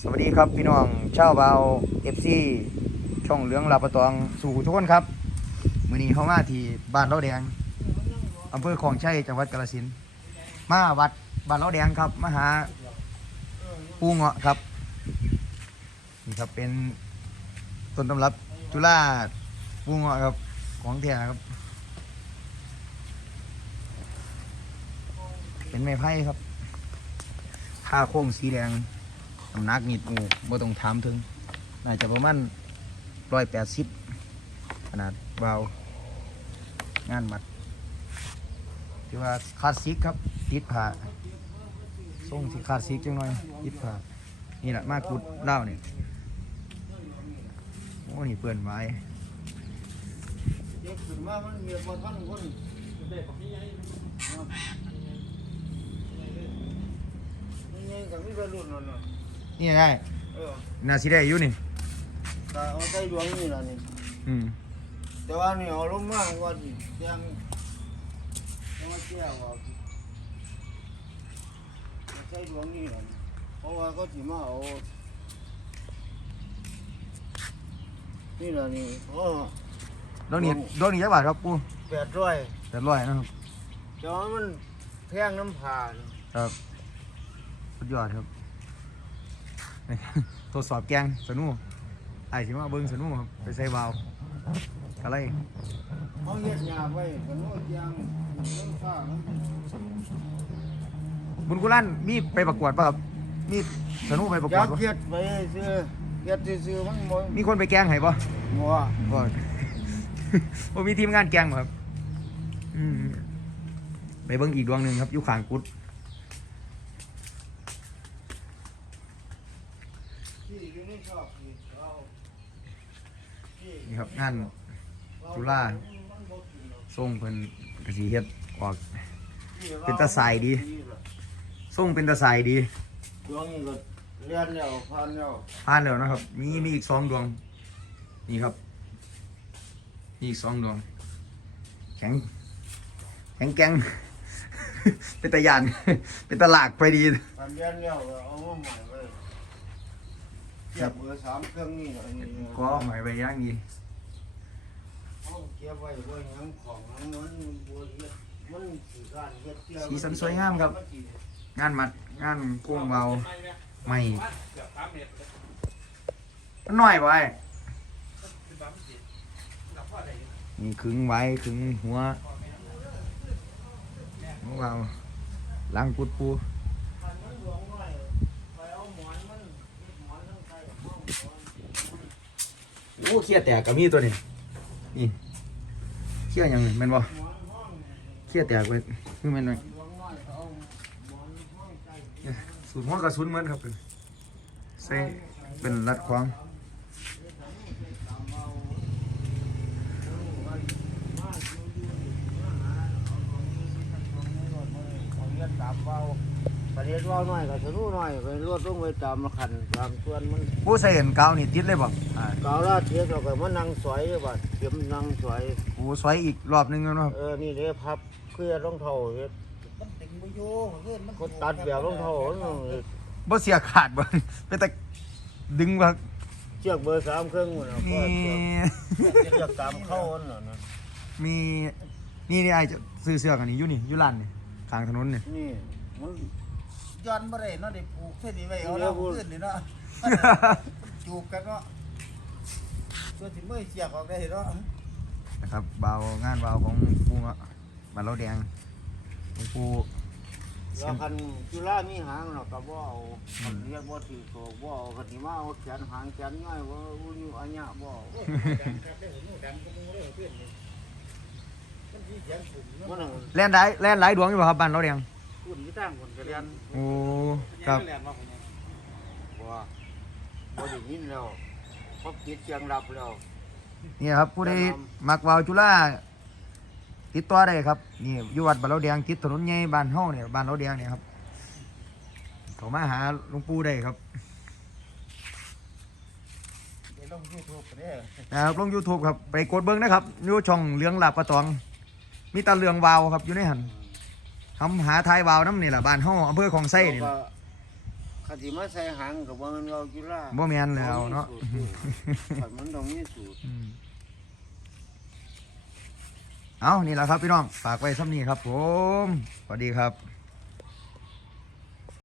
สวัสดีครับพี่น้องชาวบาวเอฟซีช่องเหลืองลาปะตองสู่ทุกคนครับมือนี้เขามาที่บ้านเราแดงอำเภอคลองชัยจังหวัดกาฬสินธุ์มาวัดบ้านเราแดงครับมาหาปูเงาะครับนี่ครับเป็นต้นตำรับจุฬาปูเงาะครับของแท้ครับ เป็นไม้ไผ่ครับค่าโค้งสีแดง น้ำหนักนิดโอ้บ่ต้องถามถึง น่าจะประมาณร้อยแปดสิบขนาดเบางานมัดที่ว่าคลาสสิกครับติดผ่าทรงที่คลาสสิกจังหน่อยติดผ่านี่แหละมากุดเล่าวนี่ยโอ้นี่เปื่อนไว้เด็กขึ้นมามันเหยียบมาท่านคนนี่ไงกับมีวัยรุ่นนั่น น่ะนี่ไงเออน่าสิได้อยู่นี่แต่เอาใจดวงนี่ล่ะนี่ อืมแต่ว่านี่เอาลงมาว่าสิแจ้งเอามาแจ้งว่าเอาใจดวงนี่ล่ะนี่เพราะว่าก็สิมาเอานี่ล่ะนี่อ๋อดอกนี้ดอกนี้จักบาทครับปูแปดร้อยแปดร้อยนะครับแต่ว่ามันแพงน้ำผ่านี่ครับสุดยอดครับ ทดสอบแกงสนุกไอ้สิมาเบิ้งสนุกครับไปใส่วาล์วอะไรเอาเฮ็ดหยาบไว้กันโน้ตยางน้ำฟ้าน้ำบุญกุลันมีไปประกวดป่ะครับมีสนุกไปประกอวดยากป่ะเฮ็ดไปซื้อเฮ็ดซื้อๆมันบ่มีคนไปแกงให้ป่ะบ่บ่บ่มีทีมงานแกงบ่ครับอืมไปเบิ้งอีกดวงหนึ่งครับอยู่ข้างกุด ที่อยู่ในชอบที่เราที่นี่ครับงานจุฬามันบ่กินหรอกส่งเพิ่นกสีเฮ็ดออกที่รเป็นตาสายดีส่งเป็นตาสายดีดวงนี้ก็เรียนแล้วผ่านแล้วผ่านแล้วนะครับ มีมีอีกสองดวง นี่ครับมีอีกสองดวง แข็ง แข็งแกร่งเป็นตะยาน เป็นตะหลากไปดีผ่านเรียนแล้วก็เอามาใหม่ไว้ เก็บเบอร์สามเครื่องนี่อันนี้ก็หมายไปย่างดีเอาเก็บไว้ไว้หยังของหยังมันบ่เฮ็ดมันสิการเฮ็ดเที่ยวสีสันสวยงามครับ งานมัดงานโค้งเบาไม่มันน้อยไปนี่ขึงไว้ขึงหัวหัวเบาล้างปุดปู โอ้เขี้ยแตกกับมีตัวนี้นี่เขี้ยยังแมันบ่เขี้ยแตกไปคือแมันไงสูตรหัวกระสุนเหมือนครับใส่เป็นรัดควาง ประเดี๋ยวว่าน้อยก็สนุน้อยไปรวดลงไปตามขันตามส่วนมันผู้ใส่เห็นกาวนี่ติดเลยบ่อ่าเกาลาเทียบเราก็มานั่งสวยอยู่บัดเข็มนั่งสวยโอ้สวยอีกรอบหนึงแล้วเนาะครับเออนี่เด้พับเคลียร์รองเท้าเฮ็ดมันติงบ่โยเพื่อนมันก็ตัดแบบรองเท้าเนาะบ่เสียขาดบ่ เป็นแต่ดึงบ่เชือกเบอร์สามเครื่องมันน่ะก็มีเชือกเชือกตามเข้ามันน่ะนะมีนี่นี่ไอ้จะซื้อเสื้อกันนี่อยู่นี่อยู่ร้านนี่ข้างถนนนี่นี่มัน ย้อนบ่ได้เนาะได้ปลูกเส้นนี้ไว้เอาแล้วเพื่อนนี่เนาะจูบกันเนาะส่วนที่มือเสียบออกได้เนาะนะครับเบางานเบาของปูเงาะบ้านเราแดงของปูแล้วคันจุฬามีหางเนาะก็บ่เอาคันเรียกบ่ถือโตบ่เอาคันที่มาเอาแขนหางแขนย่อยบ่อุญอัญญะบ่เอาดังครับได้หูดังก็มูได้เพื่อนนี่มันมีเสียงกลุ่มเนาะมันน่ะแล่นได้แล่นหลายดวงอยู่บ่ครับบ้านเราแดงคุณ ที่ตั้งคนก็เรียนโอ้ครับแหลมมาผมยังบ่บ่ได้ยินแล้วพบจิตเสียงรับแล้วนี่ครับผู้ใดมักวาวจุฬาติดต่อได้ครับนี่อยู่วัดบ้านเราแดงติดถนนใหญ่บ้านเฮาเนี่ยบ้านเราแดงเนี่ยครับเขามาหาหลวงปู่ได้ครับเดี๋ยวลงยูทูบไปเด้อนะครับลง YouTube ครับ ไปกดเบิ้งนะครับอยู่ช่องเหลืองหลาบประตอง มีแตาเหลืองวาวครับอยู่ในหัน ทำหาทายวาวน้ำนี่แหละบ้านเฮาอำเภอของไส้นี่ก็ล่ะคันสิมาใส่หางก็บ่แม่นเราจุฬาบ่แม่นแล้วเนาะคันมันต้องมีสูตรอืมเอานี่แหละครับพี่น้อง ฝากไว้ซ้ำนี้ครับผม สวัสดีครับ